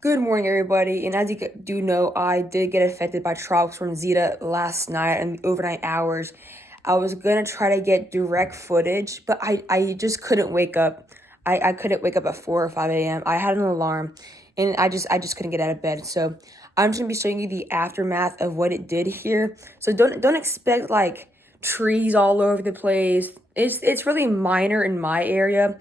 Good morning, everybody. And as you do know, I did get affected by tropical storm Zeta last night in the overnight hours. I was gonna try to get direct footage, but I just couldn't wake up. I couldn't wake up at 4 or 5 a.m. I had an alarm, and I just couldn't get out of bed. So I'm just gonna be showing you the aftermath of what it did here. So don't expect like trees all over the place. It's really minor in my area.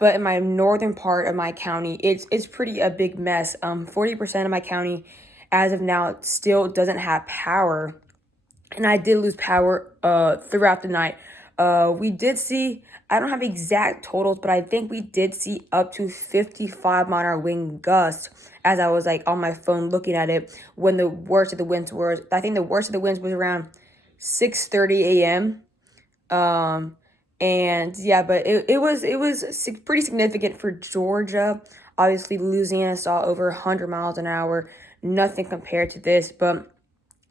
But in my northern part of my county, it's pretty a big mess. 40% of my county, as of now, still doesn't have power, and I did lose power throughout the night. We did see, I don't have exact totals, but I think we did see up to 55-mile wind gusts as I was like on my phone looking at it when the worst of the winds were. I think the worst of the winds was around 6:30 a.m. And yeah, but it was pretty significant for Georgia. Obviously, Louisiana saw over 100 miles an hour. Nothing compared to this, but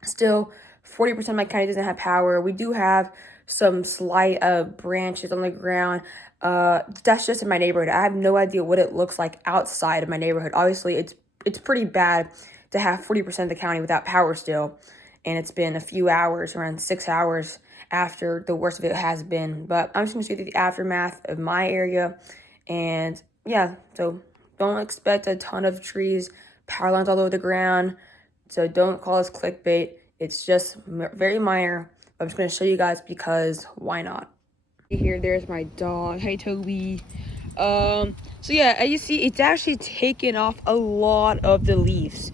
still, 40% of my county doesn't have power. We do have some slight branches on the ground. That's just in my neighborhood. I have no idea what it looks like outside of my neighborhood. Obviously, it's pretty bad to have 40% of the county without power still, and it's been a few hours, around 6 hours after the worst of it has been. But I'm just gonna show you the aftermath of my area, and yeah, so don't expect a ton of trees, power lines all over the ground. So don't call us clickbait. It's just very minor. I'm just gonna show you guys because why not? Here, there's my dog. Hey, Toby. So yeah, as you see, it's actually taken off a lot of the leaves.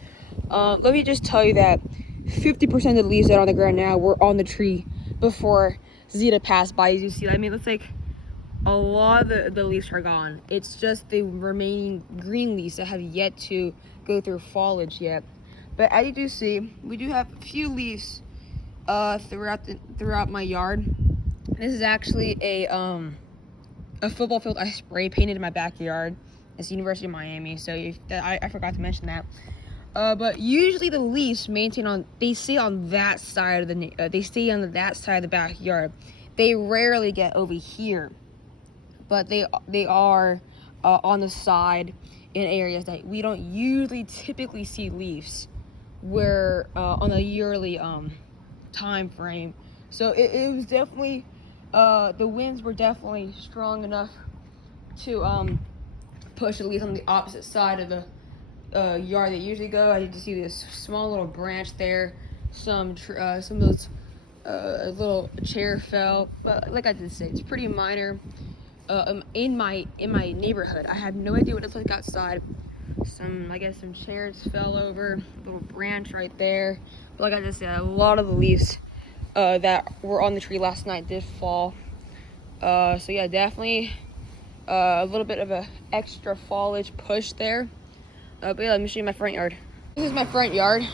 Let me just tell you that 50% of the leaves that are on the ground now were on the tree before Zeta passed by. As you see, I mean, it's like a lot of the leaves are gone. It's just the remaining green leaves that have yet to go through foliage yet. But as you do see, we do have a few leaves throughout my yard. This is actually a football field I spray painted in my backyard. It's the University of Miami, so I forgot to mention that. But usually the leaves they stay on that side of that side of the backyard. They rarely get over here, but they are on the side in areas that we don't usually typically see leaves where on a yearly time frame. So it was definitely the winds were definitely strong enough to push the leaves on the opposite side of the yard they usually go. I did see this small little branch there. Some of those a little chair fell, but like I did say, it's pretty minor. In my neighborhood, I have no idea what it's like outside. I guess some chairs fell over, a little branch right there. But like I just said, a lot of the leaves that were on the tree last night did fall. So yeah, definitely a little bit of a extra foliage push there. But yeah, let me show you my front yard. This is my front yard,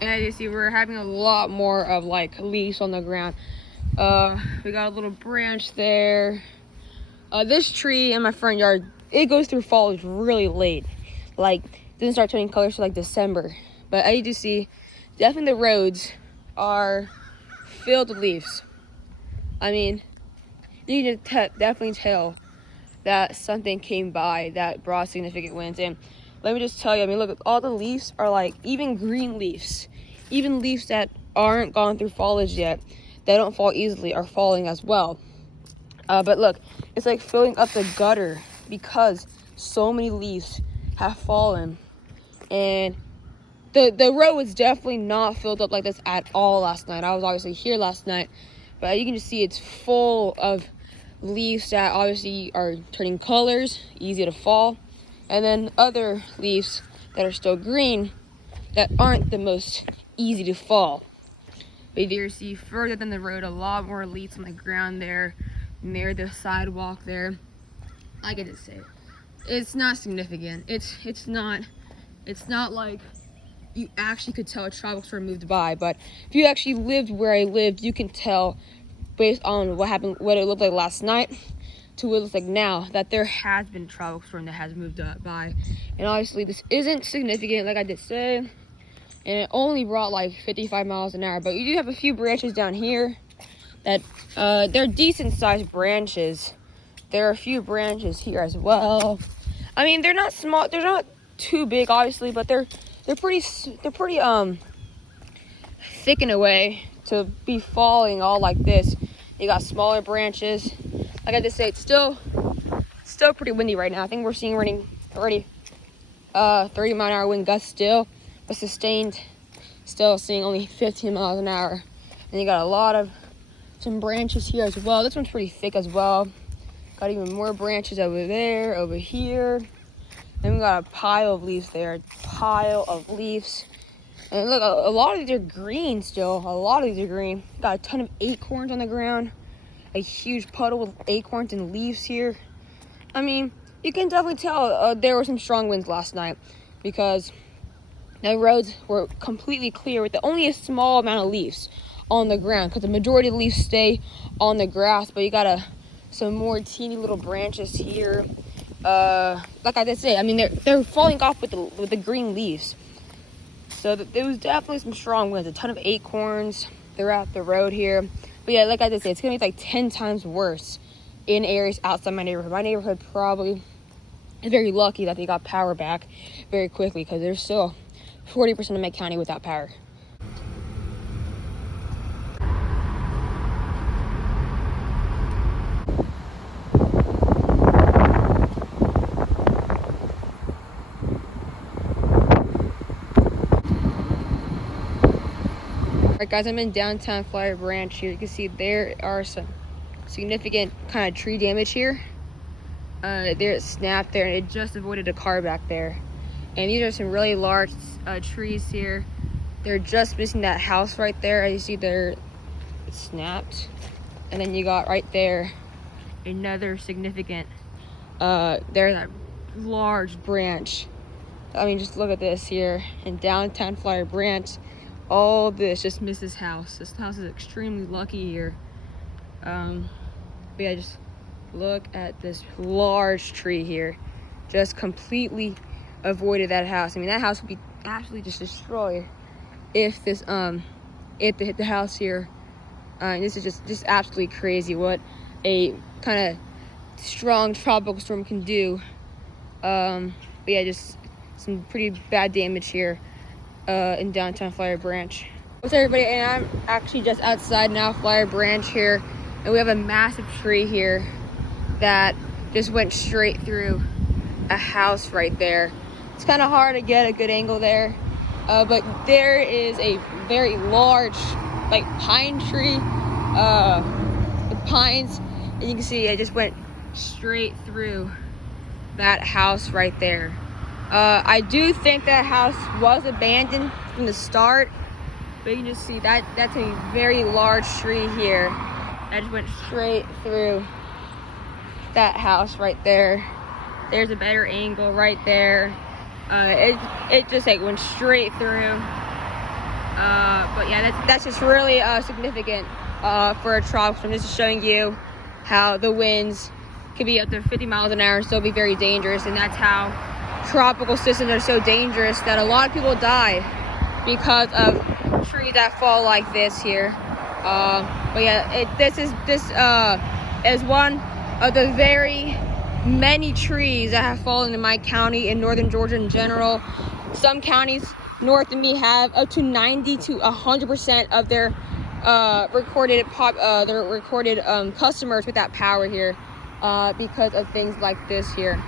and as you see, we're having a lot more of like leaves on the ground. We got a little branch there. This tree in my front yard, it goes through foliage really late. Like, didn't start turning colors till like December. But as you do see, definitely the roads are filled with leaves. I mean, you can definitely tell that something came by that brought significant winds. And let me just tell you, I mean, look, all the leaves are like, even green leaves, even leaves that aren't gone through foliage yet, that don't fall easily, are falling as well. But look, it's like filling up the gutter because so many leaves have fallen. And the road was definitely not filled up like this at all last night. I was obviously here last night, but you can just see it's full of leaves that obviously are turning colors, easy to fall, and then other leaves that are still green that aren't the most easy to fall. But you see further than the road, a lot more leaves on the ground there, near the sidewalk there. Like I just said, it's not significant. It's not like you actually could tell a tropical storm moved by. But if you actually lived where I lived, you can tell based on what happened, what it looked like last night to what it looks like now, that there has been a tropical storm that has moved by. And obviously this isn't significant, like I did say, and it only brought like 55 miles an hour. But you do have a few branches down here that they're decent sized branches. There are a few branches here as well. I mean, they're not small, they're not too big, obviously, but they're pretty thick in a way to be falling all like this. You got smaller branches. Like I just say, it's still pretty windy right now. I think we're seeing already 30-mile-an-hour wind gusts still, but sustained, still seeing only 15 miles an hour. And you got some branches here as well. This one's pretty thick as well. Got even more branches over there, over here. Then we got a pile of leaves there, And look, a lot of these are green still. A lot of these are green. Got a ton of acorns on the ground. A huge puddle with acorns and leaves here. I mean, you can definitely tell there were some strong winds last night because the roads were completely clear with only a small amount of leaves on the ground, because the majority of the leaves stay on the grass, but you got some more teeny little branches here. Like I did say, I mean, they're falling off with the green leaves. So there was definitely some strong winds, a ton of acorns throughout the road here. But yeah, like I did say, it's gonna be like 10 times worse in areas outside my neighborhood. My neighborhood probably is very lucky that they got power back very quickly, because there's still 40% of my county without power. Alright guys, I'm in downtown Flower Branch here. You can see there are some significant kind of tree damage here. There it snapped there, and it just avoided a car back there. And these are some really large trees here. They're just missing that house right there. As you see there, it snapped. And then you got right there another significant, there's that large branch. I mean, just look at this here in downtown Flower Branch. All this just misses house. This house is extremely lucky here. But yeah, just look at this large tree here. Just completely avoided that house. I mean, that house would be absolutely just destroyed if this if they hit the house here. This is just absolutely crazy what a kind of strong tropical storm can do. But yeah, just some pretty bad damage here in downtown Flower Branch. What's up, everybody? And I'm actually just outside now Flower Branch here, and we have a massive tree here that just went straight through a house right there. It's kind of hard to get a good angle there, but there is a very large like pine tree with pines, and you can see it just went straight through that house right there. I do think that house was abandoned from the start, but you can just see that that's a very large tree here that just went straight through that house right there. There's a better angle right there. It just like went straight through. But yeah, that's just really significant for a tropical storm. This is showing you how the winds can be up to 50 miles an hour and still be very dangerous, and that's how tropical systems are so dangerous that a lot of people die because of trees that fall like this here. But yeah, this is one of the very many trees that have fallen in my county, in northern Georgia in general. Some counties north of me have up to 90 to 100% of their recorded customers without power here because of things like this here.